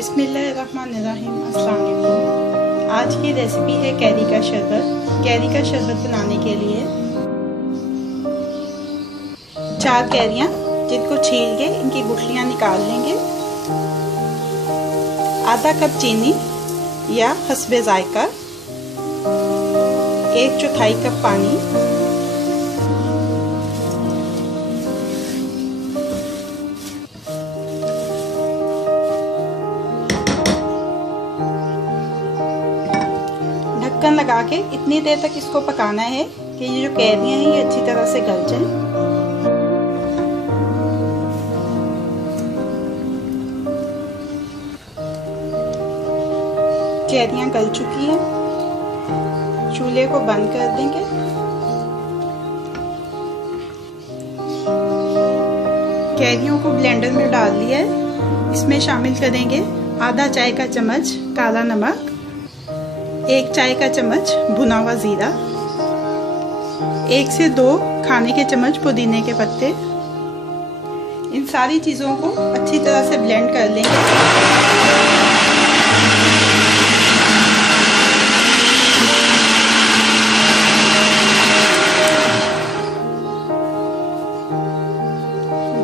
बिस्मिल्लाहिर्रहमानिर्रहीम। अस्सलाम वालेकुम। आज की रेसिपी है कैरी का शरबत। कैरी का शरबत बनाने के लिए 4 कैरियाँ जिनको छील के इनकी गुठलियाँ निकाल लेंगे, आधा कप चीनी या हस्बे जायका, 1/4 कप पानी, ढक्कन लगा के इतनी देर तक इसको पकाना है कि ये जो कैरियाँ हैं ये अच्छी तरह से गल जाएं। कैरियाँ गल चुकी हैं, चूल्हे को बंद कर देंगे। कैरियों को ब्लेंडर में डाल लिया है। इसमें शामिल करेंगे आधा चाय का चम्मच काला नमक, 1 चाय का चम्मच भुना हुआ जीरा, 1 से 2 खाने के चम्मच पुदीने के पत्ते। इन सारी चीज़ों को अच्छी तरह से ब्लेंड कर लेंगे।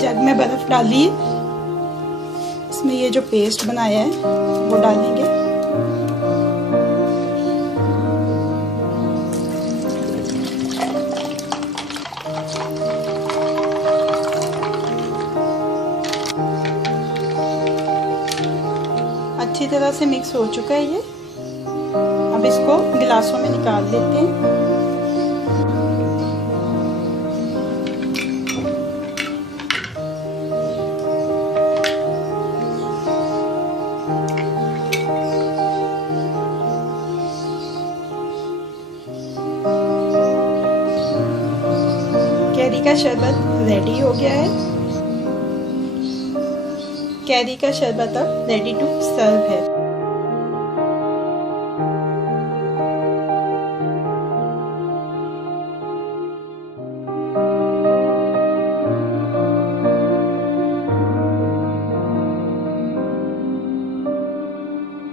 जग में बर्फ डालिए, इसमें ये जो पेस्ट बनाया है वो डालेंगे। अच्छी तरह से मिक्स हो चुका है ये। अब इसको गिलासों में निकाल लेते हैं। कैरी का शरबत रेडी हो गया है। कैरी का शरबत अब रेडी टू सर्व है।